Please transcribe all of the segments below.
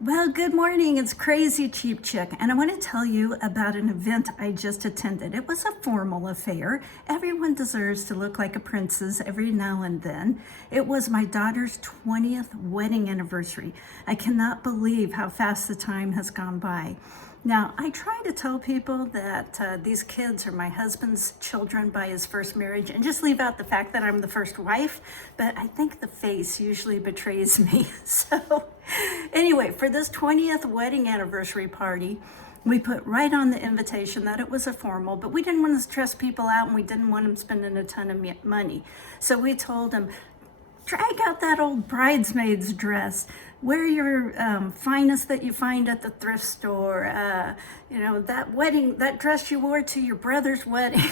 Well, good morning. It's Crazy Cheap Chick, and I want to tell you about an event I just attended. It was a formal affair. Everyone deserves to look like a princess every now and then. It was my daughter's 20th wedding anniversary. I cannot believe how fast the time has gone by. Now, I try to tell people that these kids are my husband's children by his first marriage and just leave out the fact that I'm the first wife, but I think the face usually betrays me. So anyway, for this 20th wedding anniversary party, we put right on the invitation that it was a formal, but we didn't want to stress people out and we didn't want them spending a ton of money. So we told them, drag out that old bridesmaid's dress, wear your finest that you find at the thrift store, that dress you wore to your brother's wedding.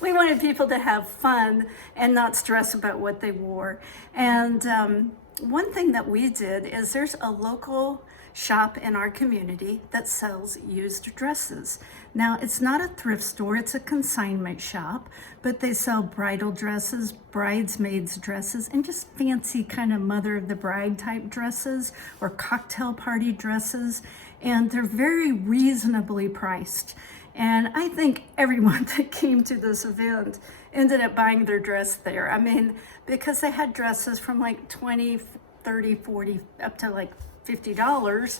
We wanted people to have fun and not stress about what they wore. And one thing that we did is there's a local shop in our community that sells used dresses. Now, it's not a thrift store, it's a consignment shop, but they sell bridal dresses, bridesmaids dresses, and just fancy kind of mother of the bride type dresses or cocktail party dresses. And they're very reasonably priced. And I think everyone that came to this event ended up buying their dress there. I mean, because they had dresses from like 20, 30, 40, up to like $50.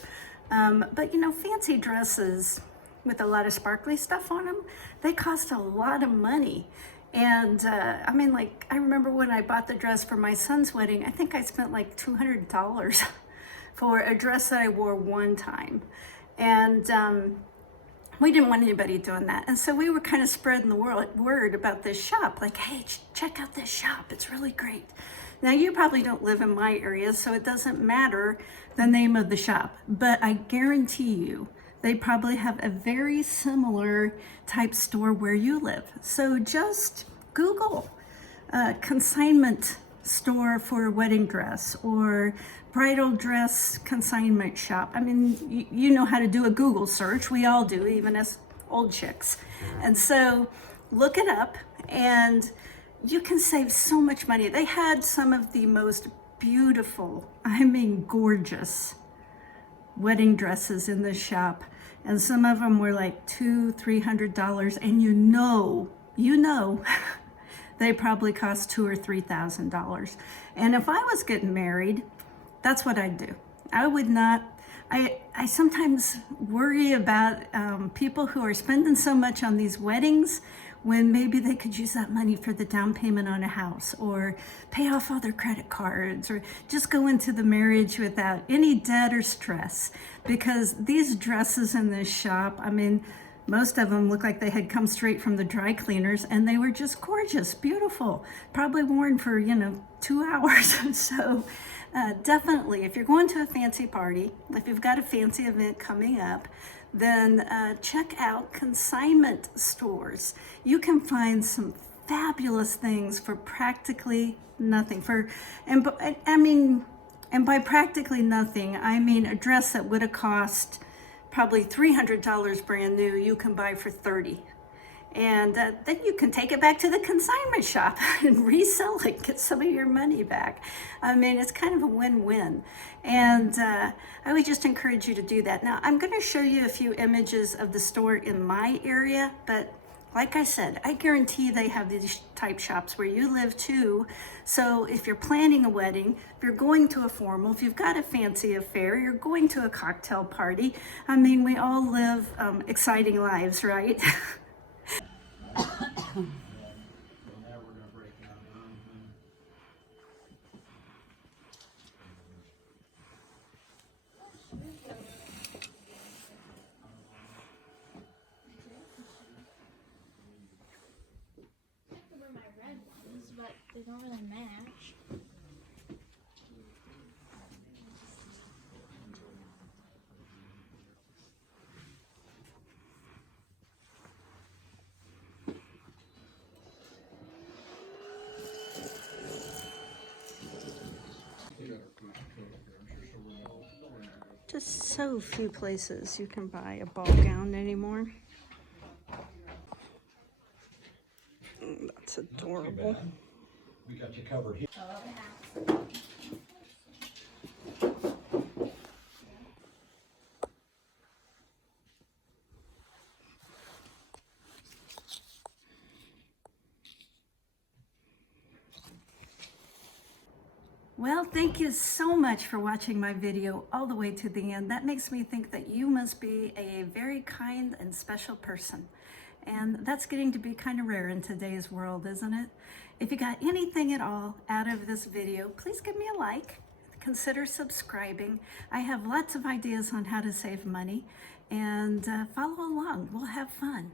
But fancy dresses with a lot of sparkly stuff on them, they cost a lot of money. And I remember when I bought the dress for my son's wedding, I think I spent like $200 for a dress that I wore one time. And we didn't want anybody doing that. And so we were kind of spreading the word about this shop, like, hey, check out this shop, it's really great. Now, you probably don't live in my area, so it doesn't matter the name of the shop, but I guarantee you they probably have a very similar type store where you live. So just Google consignment store for a wedding dress or bridal dress consignment shop. I mean, you know how to do a Google search. We all do, even as old chicks. And so look it up and you can save so much money. They had some of the most beautiful, gorgeous wedding dresses in the shop. And some of them were like $200-300. And you know, they probably cost $2,000 or $3,000. And if I was getting married, that's what I'd do. I would not, I sometimes worry about people who are spending so much on these weddings when maybe they could use that money for the down payment on a house or pay off all their credit cards or just go into the marriage without any debt or stress. Because these dresses in this shop, most of them look like they had come straight from the dry cleaners and they were just gorgeous, beautiful, probably worn for, 2 hours. So definitely, if you're going to a fancy party, if you've got a fancy event coming up, then check out consignment stores. You can find some fabulous things for practically nothing. And by practically nothing, I mean a dress that would have cost probably $300 brand new, you can buy for $30. And then you can take it back to the consignment shop and resell it, get some of your money back. It's kind of a win-win. And I would just encourage you to do that. Now, I'm going to show you a few images of the store in my area, but like I said, I guarantee they have these type shops where you live too. So if you're planning a wedding, if you're going to a formal, if you've got a fancy affair, you're going to a cocktail party, we all live exciting lives, right? But they don't really match. Just so few places you can buy a ball gown anymore. That's adorable. We got you covered here. Well, thank you so much for watching my video all the way to the end. That makes me think that you must be a very kind and special person. And that's getting to be kind of rare in today's world, isn't it? If you got anything at all out of this video, please give me a like. Consider subscribing. I have lots of ideas on how to save money, and follow along. We'll have fun.